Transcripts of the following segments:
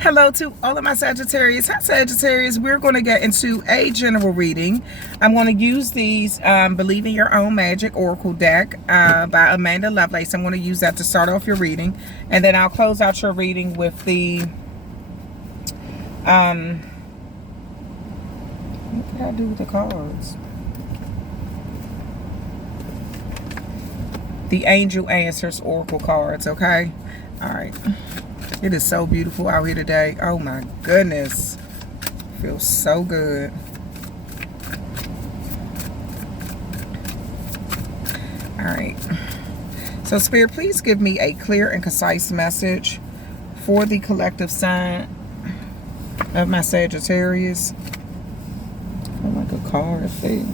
Hello to all of my Sagittarius. Hi Sagittarius, we're going to get into a general reading. I'm going to use these Believe in Your Own Magic Oracle deck by Amanda Lovelace. I'm going to use that to start off your reading. And then I'll close out your reading with the... what did I do with the cards? The Angel Answers Oracle cards, okay? All right. It is so beautiful out here today. Oh my goodness. Feels so good. All right. So Spirit, please give me a clear and concise message for the collective sign of my Sagittarius. Oh, like a card there.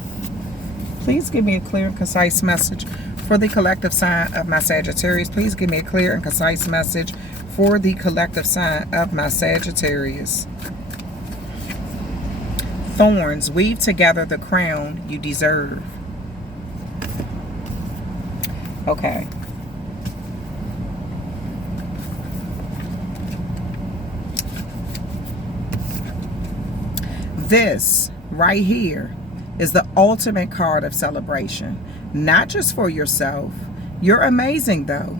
Please give me a clear and concise message for the collective sign of my Sagittarius. Please give me a clear and concise message for the collective sign of my Sagittarius. Thorns, weave together the crown you deserve. Okay. This right here is the ultimate card of celebration. Not just for yourself. You're amazing though.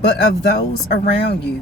But of those around you.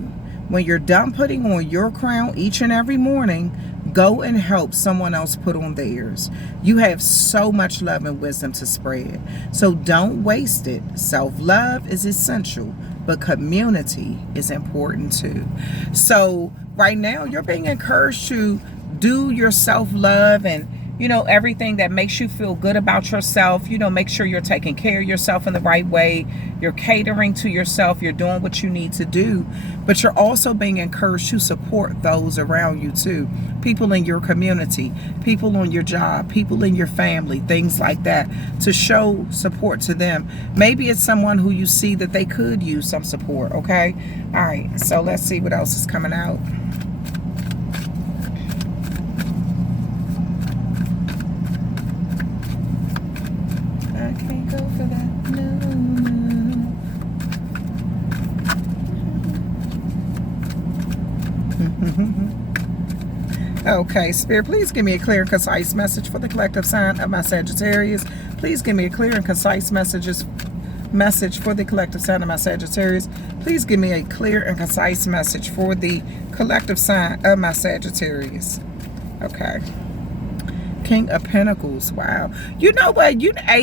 When you're done putting on your crown each and every morning, go and help someone else put on theirs. You have so much love and wisdom to spread. So don't waste it. Self-love is essential, but community is important too. So right now, you're being encouraged to do your self-love and everything that makes you feel good about yourself. Make sure you're taking care of yourself in the right way. You're catering to yourself. You're doing what you need to do. But you're also being encouraged to support those around you too. People in your community, people on your job, people in your family, things like that, to show support to them. Maybe it's someone who you see that they could use some support, okay? All right, so let's see what else is coming out. Go for that. No. Okay, Spirit, please give me a clear and concise message for the collective sign of my Sagittarius. Please give me a clear and concise message for the collective sign of my Sagittarius. Please give me a clear and concise message for the collective sign of my Sagittarius. Okay. King of Pentacles. Wow. You know what?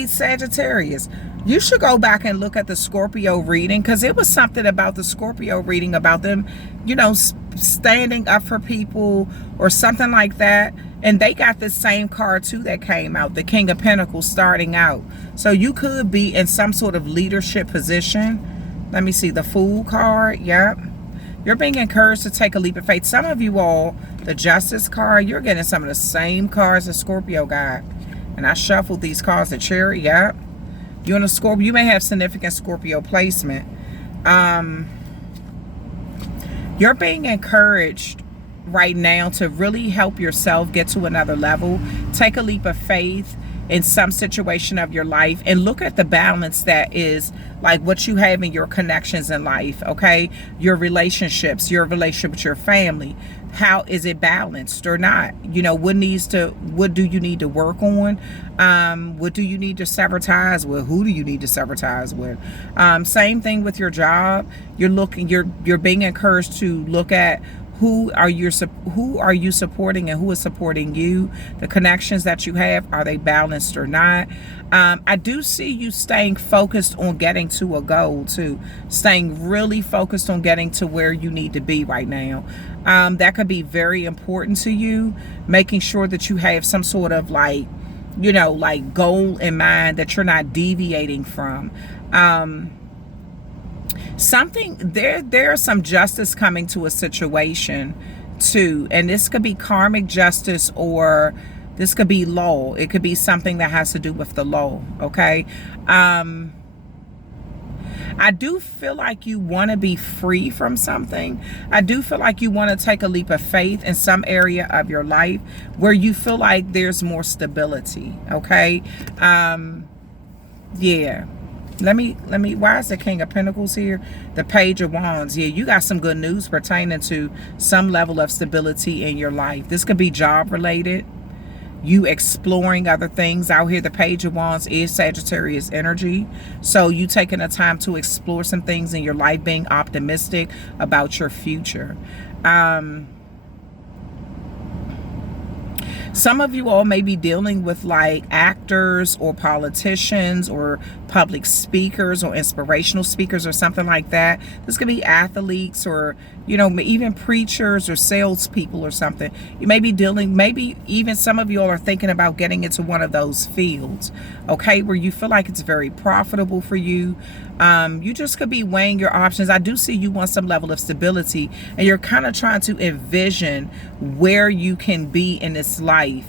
Sagittarius. You should go back and look at the Scorpio reading, because it was something about the Scorpio reading about them, standing up for people or something like that. And they got the same card too that came out, the King of Pentacles starting out. So you could be in some sort of leadership position. Let me see the Fool card. Yep. You're being encouraged to take a leap of faith. Some of you all, the Justice card, you're getting some of the same cards that Scorpio got. And I shuffled these cards, the Chariot, yep. You're in a Scorpio, you may have significant Scorpio placement. You're being encouraged right now to really help yourself get to another level. Take a leap of faith in some situation of your life and look at the balance that is like what you have in your connections in life, okay? Your relationships, your relationship with your family. How is it balanced or not? What do you need to work on? What do you need to sever ties with? Who do you need to sever ties with? Same thing with your job. You're being encouraged to look at who are you supporting and who is supporting you? The connections that you have, are they balanced or not? I do see you staying focused on getting to a goal too. Staying really focused on getting to where you need to be right now. That could be very important to you. Making sure that you have some sort of goal in mind that you're not deviating from. There's some justice coming to a situation too, and this could be karmic justice or this could be law. It could be something that has to do with the law, okay? I do feel like you want to be free from something. I do feel like you want to take a leap of faith in some area of your life where you feel like there's more stability, okay? Yeah. Why is the King of Pentacles here? The Page of Wands. Yeah, you got some good news pertaining to some level of stability in your life. This could be job related. You exploring other things out here. The Page of Wands is Sagittarius energy. So you taking the time to explore some things in your life, being optimistic about your future. Some of you all may be dealing with like actors or politicians or public speakers or inspirational speakers or something like that. This could be athletes or, you know, even preachers or salespeople or something. You may be dealing, maybe even some of you all are thinking about getting into one of those fields, okay, where you feel like it's very profitable for you. You just could be weighing your options. I do see you want some level of stability and you're kind of trying to envision where you can be in this life.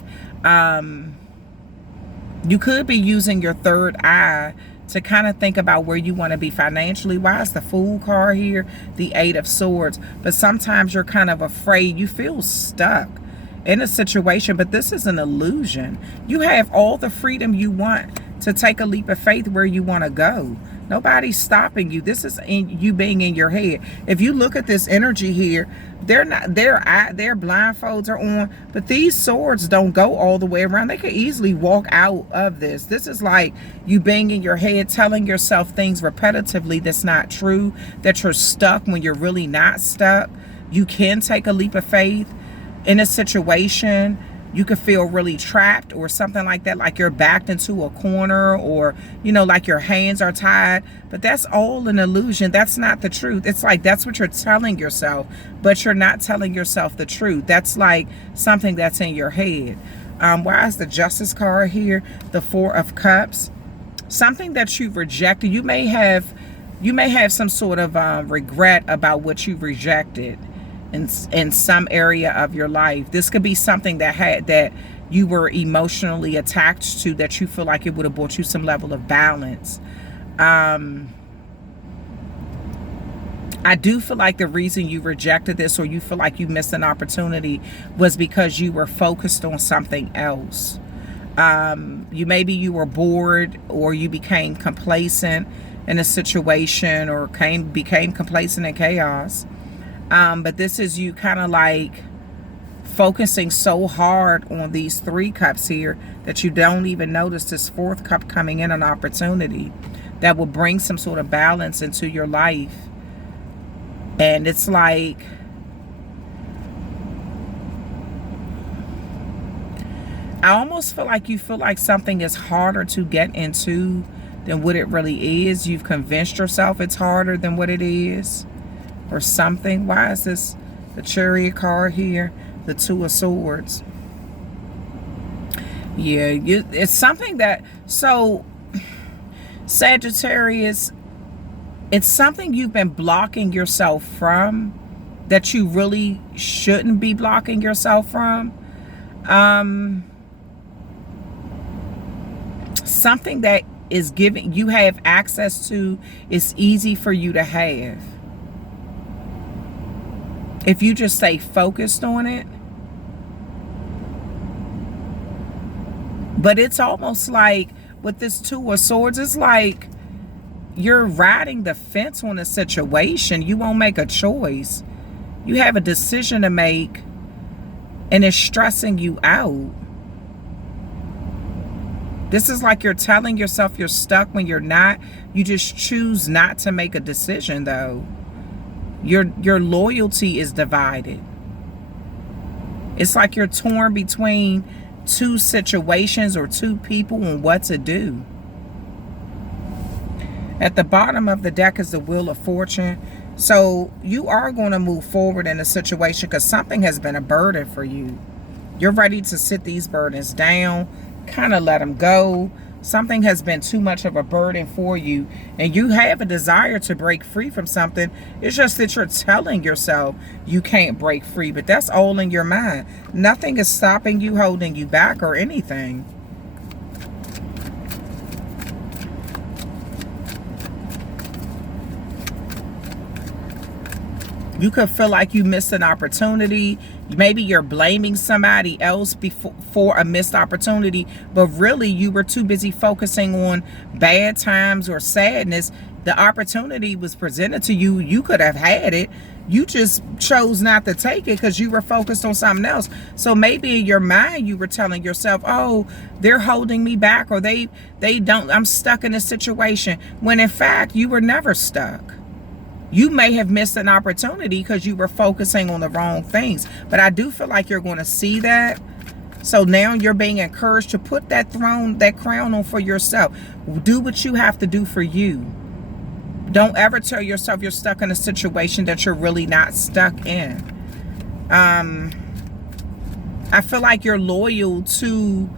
You could be using your third eye to kind of think about where you want to be financially. Why is the Fool card here? The Eight of Swords. But sometimes you're kind of afraid. You feel stuck in a situation, but this is an illusion. You have all the freedom you want to take a leap of faith where you want to go. Nobody's stopping you. This is you being in your head. If you look at this energy here, their blindfolds are on, but these swords don't go all the way around. They could easily walk out of this. This is like you being in your head, telling yourself things repetitively that's not true, that you're stuck when you're really not stuck. You can take a leap of faith in a situation. You could feel really trapped or something like that, like you're backed into a corner or, you know, like your hands are tied. But that's all an illusion. That's not the truth. It's like that's what you're telling yourself, but you're not telling yourself the truth. That's like something that's in your head. Why is the Justice card here? The Four of Cups. Something that you've rejected. You may have some sort of regret about what you've rejected in some area of your life. This could be something that you were emotionally attached to, that you feel like it would have brought you some level of balance. I do feel like the reason you rejected this, or you feel like you missed an opportunity, was because you were focused on something else. Maybe you were bored, or you became complacent in a situation, or became complacent in chaos. But this is you kind of like focusing so hard on these three cups here that you don't even notice this fourth cup coming in, an opportunity that will bring some sort of balance into your life. And it's like I almost feel like you feel like something is harder to get into than what it really is. You've convinced yourself it's harder than what it is. Or something. Why is this the Chariot card here? The Two of Swords. Yeah, it's something that, so Sagittarius, it's something you've been blocking yourself from, that you really shouldn't be blocking yourself from. Something that is giving you have access to, is easy for you to have if you just stay focused on it. But it's almost like with this Two of Swords, it's like you're riding the fence on a situation. You won't make a choice. You have a decision to make, and it's stressing you out. This is like you're telling yourself you're stuck when you're not. You just choose not to make a decision, though. Your loyalty is divided. It's like you're torn between two situations or two people on what to do. At the bottom of the deck is the Wheel of Fortune. So you are going to move forward in a situation because something has been a burden for you. You're ready to sit these burdens down, kind of let them go. Something has been too much of a burden for you, and you have a desire to break free from something. It's just that you're telling yourself you can't break free, but that's all in your mind. Nothing is stopping you, holding you back, or anything. You could feel like you missed an opportunity. Maybe you're blaming somebody else for a missed opportunity, but really you were too busy focusing on bad times or sadness. The opportunity was presented to you. You could have had it. You just chose not to take it because you were focused on something else. So maybe in your mind you were telling yourself, oh, they're holding me back, or they don't, I'm stuck in this situation, when in fact you were never stuck. You may have missed an opportunity because you were focusing on the wrong things. But I do feel like you're going to see that. So now you're being encouraged to put that crown on for yourself. Do what you have to do for you. Don't ever tell yourself you're stuck in a situation that you're really not stuck in. I feel like you're loyal to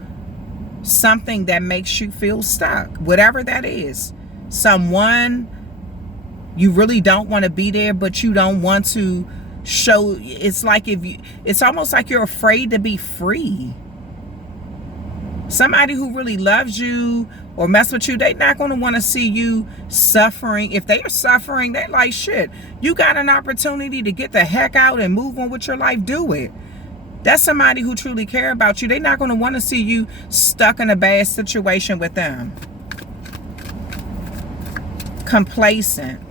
something that makes you feel stuck. Whatever that is. Someone, you really don't want to be there, but you don't want to show. It's like it's almost like you're afraid to be free. Somebody who really loves you or mess with you, they're not going to want to see you suffering. If they are suffering, they're like, shit, you got an opportunity to get the heck out and move on with your life, do it. That's somebody who truly care about you. They're not going to want to see you stuck in a bad situation with them. Complacent.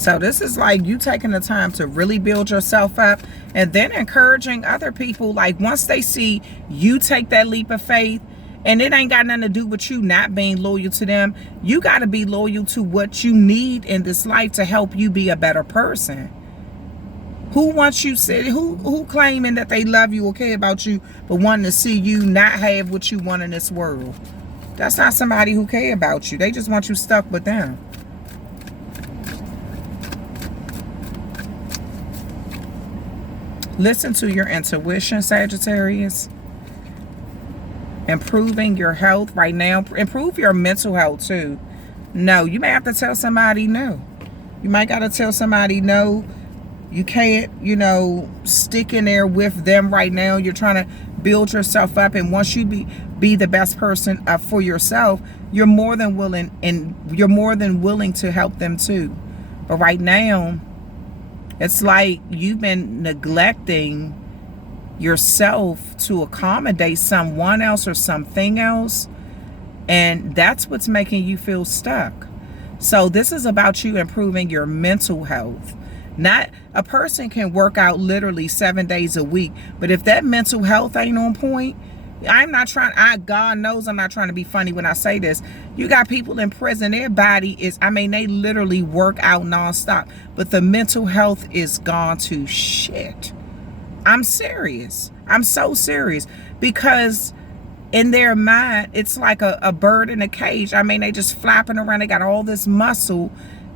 So this is like you taking the time to really build yourself up and then encouraging other people. Like once they see you take that leap of faith, and it ain't got nothing to do with you not being loyal to them. You got to be loyal to what you need in this life to help you be a better person. Who wants you, who claiming that they love you or care about you, but wanting to see you not have what you want in this world? That's not somebody who care about you. They just want you stuck with them. Listen to your intuition, Sagittarius. Improving your health right now. Improve your mental health too. No, you may have to tell somebody no. You might got to tell somebody no. You can't, stick in there with them right now. You're trying to build yourself up. And once you be the best person for yourself, you're more than willing, and you're more than willing to help them too. But right now, it's like you've been neglecting yourself to accommodate someone else or something else. And that's what's making you feel stuck. So this is about you improving your mental health. Not a person can work out literally 7 days a week. But if that mental health ain't on point, God knows I'm not trying to be funny when I say this. You got people in prison, their body is, they literally work out nonstop, but the mental health is gone to shit. I'm serious. I'm so serious, because in their mind, it's like a bird in a cage. They just flapping around. They got all this muscle,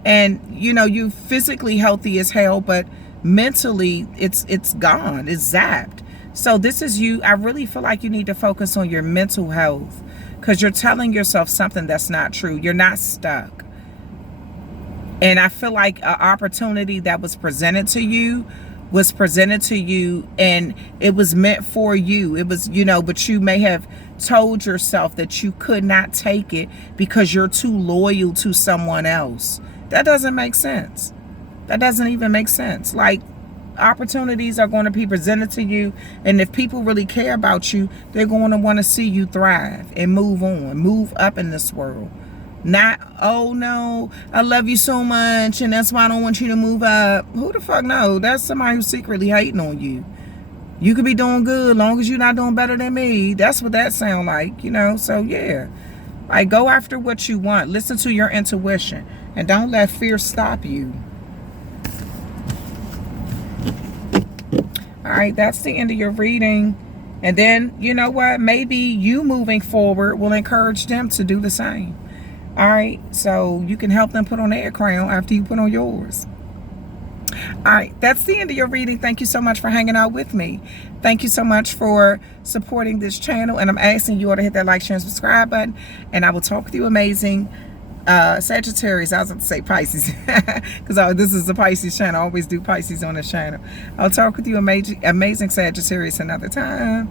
and you physically healthy as hell, but mentally it's gone. It's zapped. So this is you. I really feel like you need to focus on your mental health, because you're telling yourself something that's not true. You're not stuck. And I feel like an opportunity that was presented to you and it was meant for you. It was, but you may have told yourself that you could not take it because you're too loyal to someone else. That doesn't make sense. That doesn't even make sense. Like, opportunities are going to be presented to you, and if people really care about you, they're going to want to see you thrive and move on, move up in this world. Not, oh no, I love you so much and that's why I don't want you to move up. Who the fuck knows? That's somebody who's secretly hating on you. You could be doing good long as you're not doing better than me. That's what that sound like, so yeah. Like, go after what you want. Listen to your intuition, and don't let fear stop you. All right, that's the end of your reading. And then, you know what? Maybe you moving forward will encourage them to do the same. All right, so you can help them put on their crown after you put on yours. All right, that's the end of your reading. Thank you so much for hanging out with me. Thank you so much for supporting this channel. And I'm asking you all to hit that like, share, and subscribe button. And I will talk with you amazing Sagittarius, I was going to say Pisces, because this is a Pisces channel. I always do Pisces on this channel. I'll talk with you, amazing Sagittarius, another time.